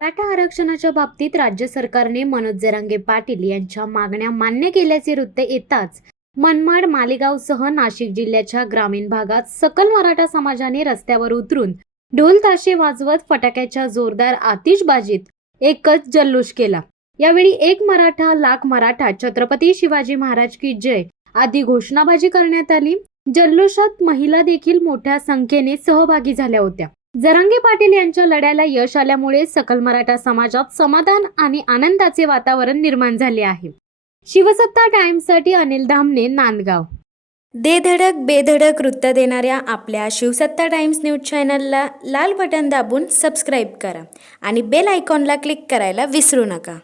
मराठा आरक्षणाच्या बाबतीत राज्य सरकारने मनोज जरांगे पाटील यांच्या मागण्या मान्य केल्याचे वृत्त येताच मनमाड, मालेगावसह नाशिक जिल्ह्याच्या ग्रामीण भागात सकल मराठा समाजाने रस्त्यावर उतरून ढोल ताशे वाजवत फटाक्याच्या जोरदार आतिषबाजीत एकच जल्लोष केला। यावेळी एक मराठा लाख मराठा, छत्रपती शिवाजी महाराज की जय आदी घोषणाबाजी करण्यात आली। जल्लोषात महिला देखील मोठ्या संख्येने सहभागी झाल्या होत्या। जरांगे पाटील यांच्या लढ्याला यश आल्यामुळे सकल मराठा समाजात समाधान आणि आनंदाचे वातावरण निर्माण झाले आहे। शिवसत्ता टाइम्ससाठी अनिल धामणे, नांदगाव। दे धडक बेधडक वृत्त देणाऱ्या आपल्या शिवसत्ता टाइम्स न्यूज चॅनलला लाल बटन दाबून सबस्क्राईब करा आणि बेल आयकॉनला क्लिक करायला विसरू नका।